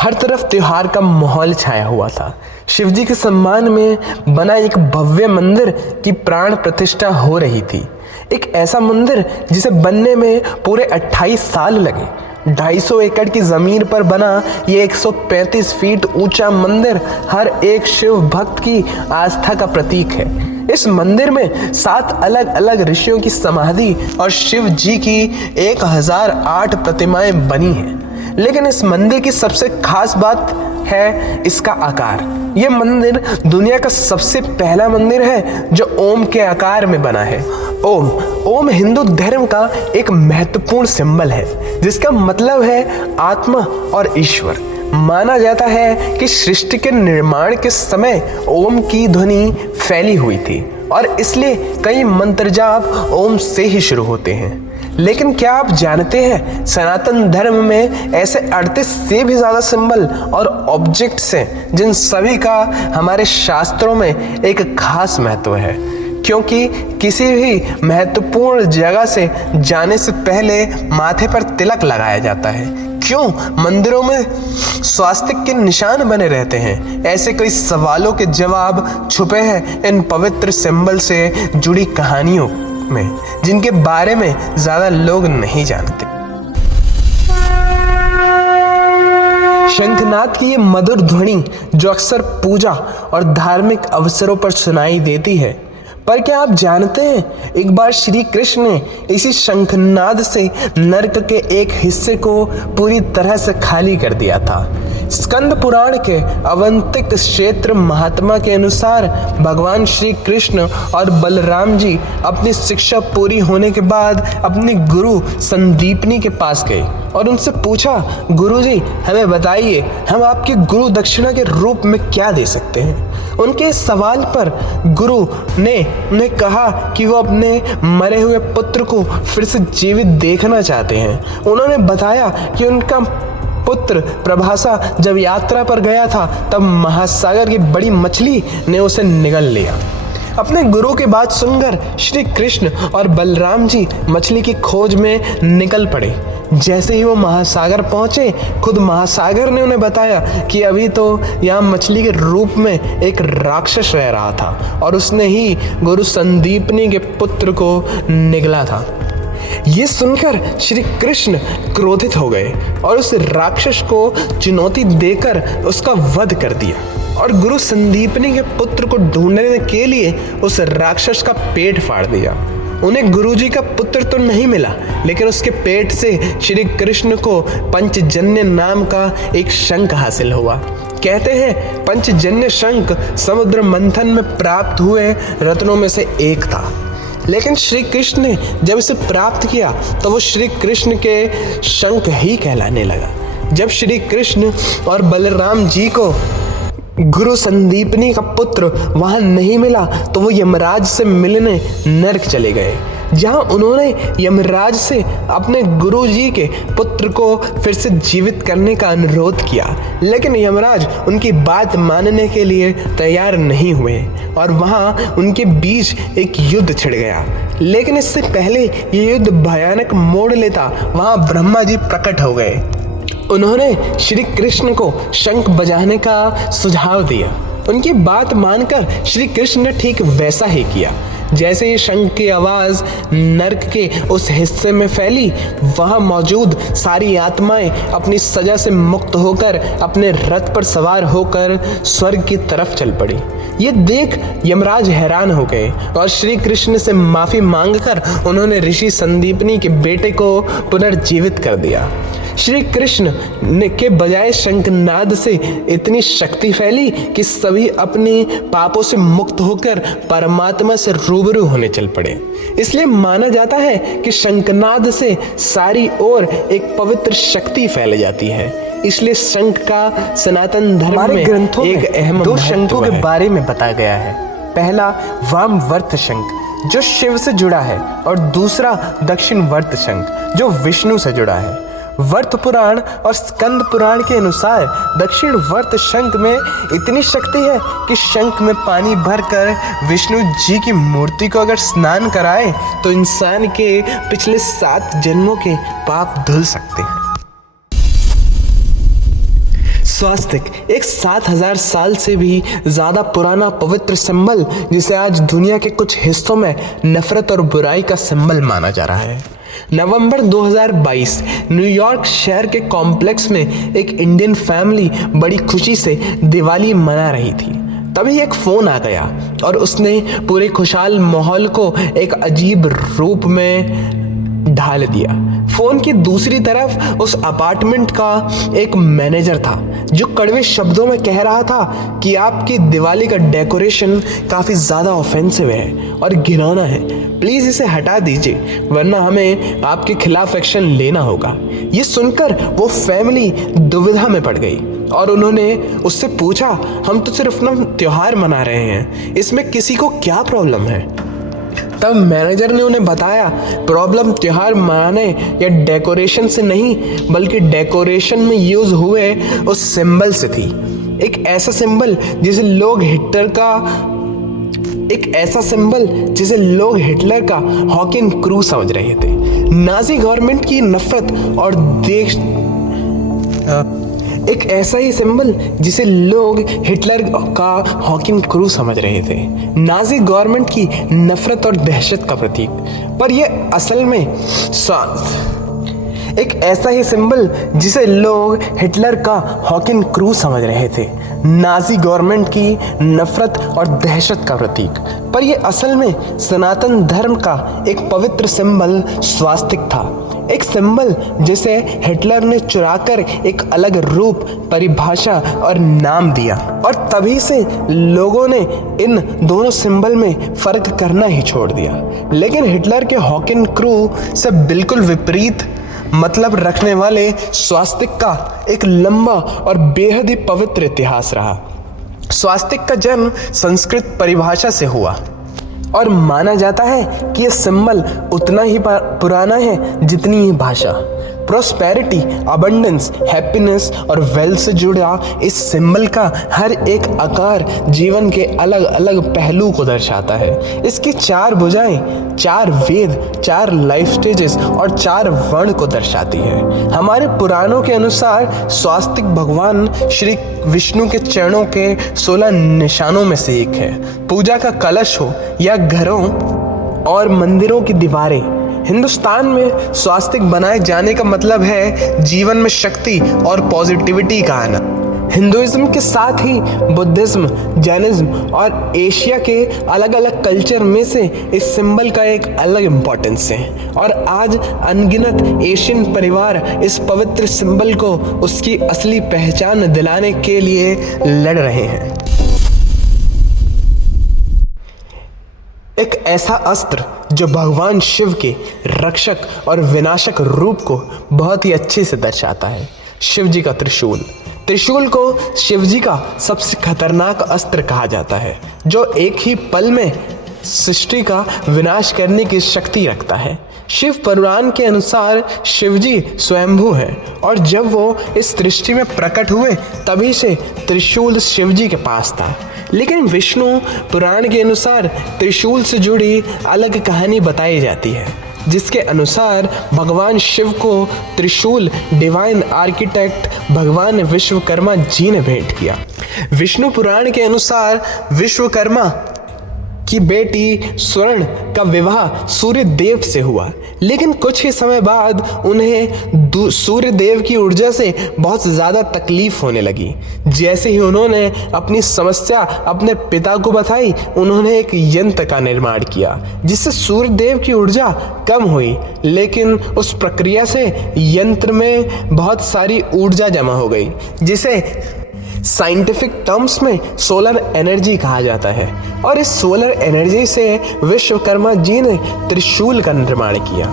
हर तरफ त्योहार का माहौल छाया हुआ था। शिवजी के सम्मान में बना एक भव्य मंदिर की प्राण प्रतिष्ठा हो रही थी। एक ऐसा मंदिर जिसे बनने में पूरे 28 साल लगे। 250 एकड़ की जमीन पर बना ये 135 फीट ऊंचा मंदिर हर एक शिव भक्त की आस्था का प्रतीक है। इस मंदिर में 7 अलग अलग ऋषियों की समाधि और शिव जी की 1008 प्रतिमाएं बनी हैं। लेकिन इस मंदिर की सबसे खास बात है इसका आकार। यह मंदिर दुनिया का सबसे पहला मंदिर है जो ओम के आकार में बना है। ओम हिंदू धर्म का एक महत्वपूर्ण सिंबल है, जिसका मतलब है आत्मा और ईश्वर। माना जाता है कि सृष्टि के निर्माण के समय ओम की ध्वनि फैली हुई थी और इसलिए कई मंत्र जाप ओम से ही शुरू होते हैं। लेकिन क्या आप जानते हैं, सनातन धर्म में ऐसे 38 से भी ज्यादा सिंबल और ऑब्जेक्ट्स हैं जिन सभी का हमारे शास्त्रों में एक खास महत्व है। क्योंकि किसी भी महत्वपूर्ण जगह से जाने से पहले माथे पर तिलक लगाया जाता है। क्यों मंदिरों में स्वास्तिक के निशान बने रहते हैं? ऐसे कई सवालों के जवाब छुपे हैं इन पवित्र सिंबल से जुड़ी कहानियों में, जिनके बारे में ज्यादा लोग नहीं जानते। शंखनाद की ये मधुर ध्वनि जो अक्सर पूजा और धार्मिक अवसरों पर सुनाई देती है, पर क्या आप जानते हैं एक बार श्री कृष्ण ने इसी शंखनाद से नरक के एक हिस्से को पूरी तरह से खाली कर दिया था। स्कंद पुराण के अवंतिक क्षेत्र महात्मा के अनुसार भगवान श्री कृष्ण और बलराम जी अपनी शिक्षा पूरी होने के बाद अपने गुरु संदीपनी के पास गए और उनसे पूछा, गुरुजी हमें बताइए, हम आपके गुरु दक्षिणा के रूप में क्या दे सकते हैं? उनके इस सवाल पर गुरु ने उन्हें कहा कि वो अपने मरे हुए पुत्र को फिर से जीवित देखना चाहते हैं। उन्होंने बताया कि उनका पुत्र प्रभासा जब यात्रा पर गया था तब महासागर की बड़ी मछली ने उसे निगल लिया। अपने गुरु की बात सुनकर श्री कृष्ण और बलराम जी मछली की खोज में निकल पड़े। जैसे ही वो महासागर पहुंचे, खुद महासागर ने उन्हें बताया कि अभी तो यहाँ मछली के रूप में एक राक्षस रह रहा था और उसने ही गुरु संदीपनी के पुत्र को निगला था। ये सुनकर श्री कृष्ण क्रोधित हो गए और उस राक्षस को चुनौती देकर उसका वध कर दिया और गुरु संदीपनी के पुत्र को ढूंढने के लिए उस राक्षस का पेट फाड़ दिया। उन्हें गुरुजी का पुत्र तो नहीं मिला, लेकिन उसके पेट से श्री कृष्ण को पंचजन्य नाम का एक शंख हासिल हुआ। कहते हैं पंचजन्य शंख समुद्र मंथन में प्राप्त हुए रत्नों में से एक था। लेकिन श्री कृष्ण ने जब इसे प्राप्त किया तो वो श्री कृष्ण के शंख ही कहलाने लगा। जब श्री कृष्ण और बलराम जी को गुरु संदीपनी का पुत्र वहां नहीं मिला तो वो यमराज से मिलने नरक चले गए, जहां उन्होंने यमराज से अपने गुरु जी के पुत्र को फिर से जीवित करने का अनुरोध किया। लेकिन यमराज उनकी बात मानने के लिए तैयार नहीं हुए और वहां उनके बीच एक युद्ध छिड़ गया। लेकिन इससे पहले ये युद्ध भयानक मोड़ लेता, वहां ब्रह्मा जी प्रकट हो गए। उन्होंने श्री कृष्ण को शंख बजाने का सुझाव दिया। उनकी बात मानकर श्री कृष्ण ने ठीक वैसा ही किया। जैसे ही शंख की आवाज नरक के उस हिस्से में फैली, वहां मौजूद सारी आत्माएं अपनी सजा से मुक्त होकर अपने रथ पर सवार होकर स्वर्ग की तरफ चल पड़ी। ये देख यमराज हैरान हो गए और श्री कृष्ण से माफी मांगकर उन्होंने ऋषि संदीपनी के बेटे को पुनर्जीवित कर दिया। श्री कृष्ण ने के बजाय शंखनाद से इतनी शक्ति फैली कि सभी अपने पापों से मुक्त होकर परमात्मा से रूबरू होने चल पड़े। इसलिए माना जाता है कि शंखनाद से सारी ओर एक पवित्र शक्ति फैल जाती है। इसलिए शंख का सनातन धर्म में ग्रंथों एक अहम दो शंखों के बारे में बताया गया है। पहला वामवर्त शंख जो शिव से जुड़ा है और दूसरा दक्षिणवर्त शंख जो विष्णु से जुड़ा है। वर्त पुराण और स्कंद पुराण के अनुसार दक्षिण वर्त शंख में इतनी शक्ति है कि शंख में पानी भरकर विष्णु जी की मूर्ति को अगर स्नान कराए तो इंसान के पिछले 7 जन्मों के पाप धुल सकते हैं। स्वास्तिक एक 7000 साल से भी ज़्यादा पुराना पवित्र सिंबल, जिसे आज दुनिया के कुछ हिस्सों में नफरत और बुराई का सिंबल माना जा रहा है। नवंबर 2022 न्यूयॉर्क शहर के कॉम्प्लेक्स में एक इंडियन फैमिली बड़ी खुशी से दिवाली मना रही थी। तभी एक फ़ोन आ गया और उसने पूरे खुशहाल माहौल को एक अजीब रूप में ढाल दिया। फोन की दूसरी तरफ उस अपार्टमेंट का एक मैनेजर था जो कड़वे शब्दों में कह रहा था कि आपकी दिवाली का डेकोरेशन काफ़ी ज़्यादा ऑफेंसिव है और घिनौना है, प्लीज़ इसे हटा दीजिए वरना हमें आपके खिलाफ एक्शन लेना होगा। ये सुनकर वो फैमिली दुविधा में पड़ गई और उन्होंने उससे पूछा, हम तो सिर्फ ना त्योहार मना रहे हैं, इसमें किसी को क्या प्रॉब्लम है? तब मैनेजर ने उन्हें बताया, प्रॉब्लम त्योहार मनाने या डेकोरेशन से नहीं बल्कि डेकोरेशन में यूज हुए उस सिंबल से थी। एक ऐसा सिंबल जिसे लोग हिटलर का हॉकिन क्रू समझ रहे थे। नाजी गवर्नमेंट की नफरत और देश एक ऐसा ही सिंबल जिसे लोग हिटलर का हॉकिन क्रू समझ रहे थे, नाजी गवर्नमेंट की नफरत और दहशत का प्रतीक। पर यह असल में एक ऐसा ही सिंबल जिसे लोग हिटलर का हॉकिन क्रू समझ रहे थे, नाजी गवर्नमेंट की नफरत और दहशत का प्रतीक। पर यह असल में सनातन धर्म का एक पवित्र सिंबल स्वास्तिक था, एक सिंबल जिसे हिटलर ने चुराकर एक अलग रूप, परिभाषा और नाम दिया। और तभी से लोगों ने इन दोनों सिंबल में फर्क करना ही छोड़ दिया। लेकिन हिटलर के हॉकिन क्रू से बिल्कुल विपरीत मतलब रखने वाले स्वास्तिक का एक लंबा और बेहद ही पवित्र इतिहास रहा। स्वास्तिक का जन्म संस्कृत परिभाषा से हुआ और माना जाता है कि यह सिंबल उतना ही पुराना है जितनी ही भाषा। प्रॉस्पेरिटी, अबंडेंस, हैप्पीनेस और वेल्थ से जुड़ा इस सिंबल का हर एक आकार जीवन के अलग अलग पहलू को दर्शाता है। इसकी 4 भुजाएं, 4 वेद, 4 लाइफ स्टेजेस और 4 वर्ण को दर्शाती है। हमारे पुराणों के अनुसार स्वास्तिक भगवान श्री विष्णु के चरणों के 16 निशानों में से एक है। पूजा का कलश हो या घरों और मंदिरों की दीवारें, हिंदुस्तान में स्वास्तिक बनाए जाने का मतलब है जीवन में शक्ति और पॉजिटिविटी का आना। हिंदुइज्म के साथ ही बुद्धिज्म, जैनिज्म और एशिया के अलग अलग कल्चर में से इस सिंबल का एक अलग इम्पोर्टेंस है और आज अनगिनत एशियन परिवार इस पवित्र सिंबल को उसकी असली पहचान दिलाने के लिए लड़ रहे हैं। एक ऐसा अस्त्र जो भगवान शिव के रक्षक और विनाशक रूप को बहुत ही अच्छे से दर्शाता है, शिव जी का त्रिशूल। त्रिशूल को शिव जी का सबसे खतरनाक अस्त्र कहा जाता है, जो एक ही पल में सृष्टि का विनाश करने की शक्ति रखता है। शिव पुराण के अनुसार शिवजी स्वयंभू हैं और जब वो इस सृष्टि में प्रकट हुए तभी से त्रिशूल शिवजी के पास था। लेकिन विष्णु पुराण के अनुसार त्रिशूल से जुड़ी अलग कहानी बताई जाती है, जिसके अनुसार भगवान शिव को त्रिशूल डिवाइन आर्किटेक्ट भगवान विश्वकर्मा जी ने भेंट किया। विष्णु पुराण के अनुसार विश्वकर्मा की बेटी स्वर्ण का विवाह सूर्य देव से हुआ, लेकिन कुछ ही समय बाद उन्हें सूर्य देव की ऊर्जा से बहुत ज़्यादा तकलीफ होने लगी। जैसे ही उन्होंने अपनी समस्या अपने पिता को बताई, उन्होंने एक यंत्र का निर्माण किया जिससे सूर्य देव की ऊर्जा कम हुई, लेकिन उस प्रक्रिया से यंत्र में बहुत सारी ऊर्जा जमा हो गई, जिसे साइंटिफिक टर्म्स में सोलर एनर्जी कहा जाता है। और इस सोलर एनर्जी से विश्वकर्मा जी ने त्रिशूल का निर्माण किया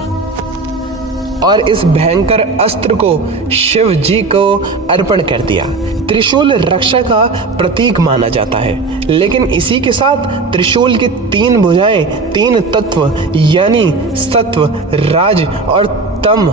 और इस भयंकर अस्त्र को शिव जी को अर्पण कर दिया। त्रिशूल रक्षा का प्रतीक माना जाता है, लेकिन इसी के साथ त्रिशूल की 3 भुजाएं 3 तत्व यानी सत्व, राज और तम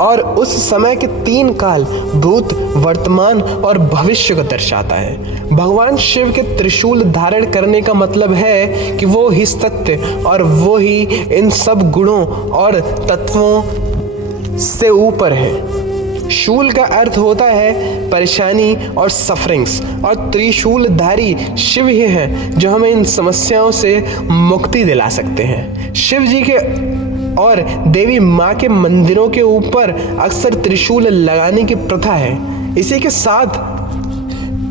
और उस समय के 3 काल, भूत, वर्तमान और भविष्य को दर्शाता है। भगवान शिव के त्रिशूल धारण करने का मतलब है कि वो ही सत्य और वो ही इन सब गुणों और तत्वों से ऊपर है। शूल का अर्थ होता है परेशानी और सफरिंग्स, और त्रिशूलधारी शिव ही हैं जो हमें इन समस्याओं से मुक्ति दिला सकते हैं। शिव जी के और देवी माँ के मंदिरों के ऊपर अक्सर त्रिशूल लगाने की प्रथा है। इसी के साथ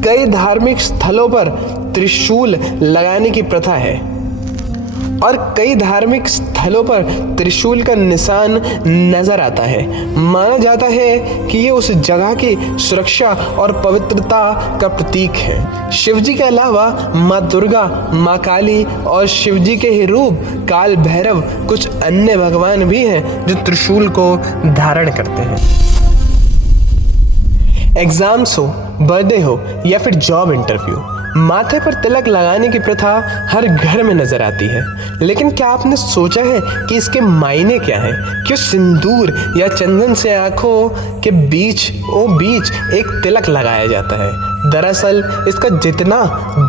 कई धार्मिक स्थलों पर त्रिशूल लगाने की प्रथा है और कई धार्मिक स्थलों पर त्रिशूल का निशान नजर आता है। माना जाता है कि ये उस जगह की सुरक्षा और पवित्रता का प्रतीक है। शिवजी के अलावा माँ दुर्गा, माँ काली और शिवजी के ही रूप काल भैरव कुछ अन्य भगवान भी हैं जो त्रिशूल को धारण करते हैं। एग्जाम्स हो, बर्थडे हो या फिर जॉब इंटरव्यू, माथे पर तिलक लगाने की प्रथा हर घर में नजर आती है। लेकिन क्या आपने सोचा है कि इसके मायने क्या हैं? क्यों सिंदूर या चंदन से आंखों के बीच एक तिलक लगाया जाता है? दरअसल इसका जितना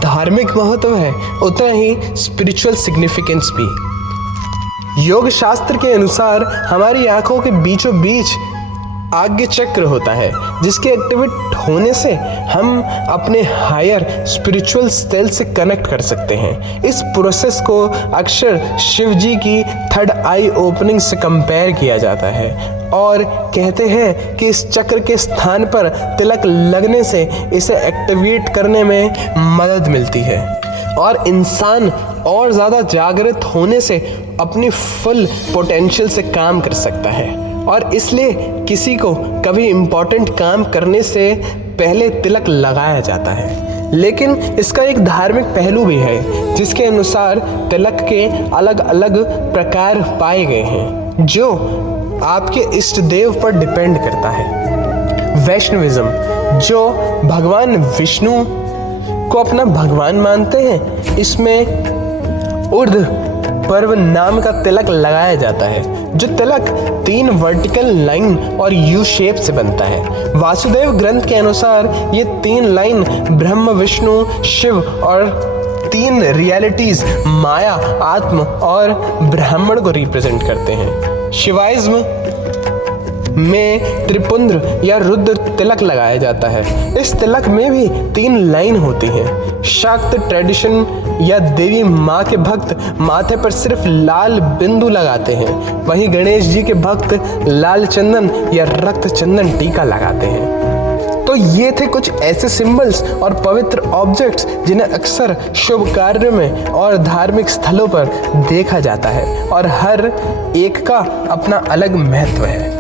धार्मिक महत्व है उतना ही स्पिरिचुअल सिग्निफिकेंस भी। योग शास्त्र के अनुसार हमारी आंखों के बीचों बीच आज्ञा चक्र होता है, जिसके एक्टिवेट होने से हम अपने हायर स्पिरिचुअल सेल्फ से कनेक्ट कर सकते हैं। इस प्रोसेस को अक्सर शिव जी की थर्ड आई ओपनिंग से कंपेयर किया जाता है और कहते हैं कि इस चक्र के स्थान पर तिलक लगने से इसे एक्टिवेट करने में मदद मिलती है और इंसान और ज़्यादा जागृत होने से अपनी फुल पोटेंशियल से काम कर सकता है। और इसलिए किसी को कभी इम्पोर्टेंट काम करने से पहले तिलक लगाया जाता है। लेकिन इसका एक धार्मिक पहलू भी है, जिसके अनुसार तिलक के अलग अलग प्रकार पाए गए हैं जो आपके इष्ट देव पर डिपेंड करता है। वैष्णविज्म, जो भगवान विष्णु को अपना भगवान मानते हैं, इसमें उर्ध पर्व नाम का तिलक लगाया जाता है, जो तिलक 3 वर्टिकल लाइन और यू शेप से बनता है। वासुदेव ग्रंथ के अनुसार ये 3 लाइन ब्रह्म, विष्णु, शिव और 3 रियलिटीज माया, आत्म और ब्राह्मण को रिप्रेजेंट करते हैं। शिवाइज्म में त्रिपुंद्र या रुद्र तिलक लगाया जाता है। इस तिलक में भी 3 लाइन होती हैं। शाक्त ट्रेडिशन या देवी माँ के भक्त माथे पर सिर्फ लाल बिंदु लगाते हैं, वहीं गणेश जी के भक्त लाल चंदन या रक्त चंदन टीका लगाते हैं। तो ये थे कुछ ऐसे सिंबल्स और पवित्र ऑब्जेक्ट्स जिन्हें अक्सर शुभ कार्यों में और धार्मिक स्थलों पर देखा जाता है और हर एक का अपना अलग महत्व है।